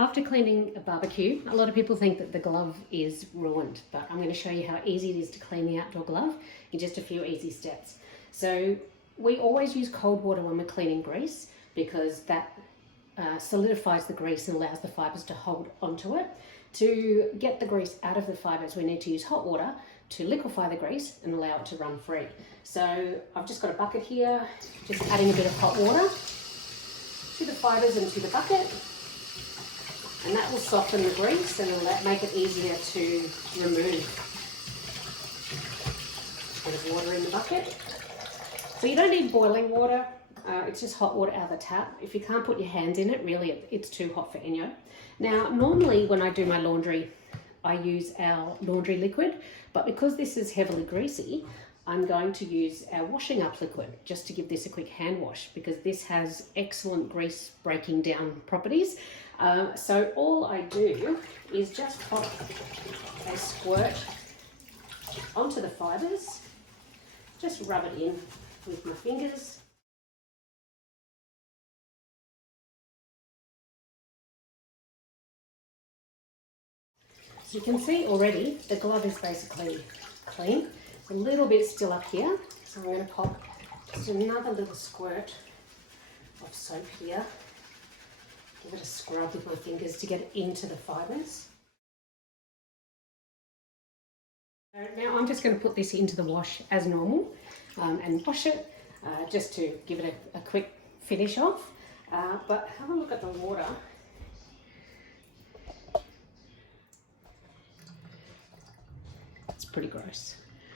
After cleaning a barbecue, a lot of people think that the glove is ruined, but I'm going to show you how easy it is to clean the outdoor glove in just a few easy steps. So we always use cold water when we're cleaning grease because that solidifies the grease and allows the fibres to hold onto it. To get the grease out of the fibres, we need to use hot water to liquefy the grease and allow it to run free. So I've just got a bucket here, just adding a bit of hot water to the fibres and to the bucket. And that will soften the grease and will make it easier to remove. A bit of water in the bucket. So you don't need boiling water, it's just hot water out of the tap. If you can't put your hands in it, really it's too hot for ENJO. Now normally when I do my laundry, I use our laundry liquid, but because this is heavily greasy, I'm going to use our washing up liquid just to give this a quick hand wash because this has excellent grease breaking down properties. So all I do is just pop a squirt onto the fibres, just rub it in with my fingers. So you can see already the glove is basically clean. A little bit still up here, so I'm going to pop just another little squirt of soap here. Give it a scrub with my fingers to get it into the fibres. Now I'm just going to put this into the wash as normal and wash it just to give it a quick finish off. But have a look at the water. It's pretty gross.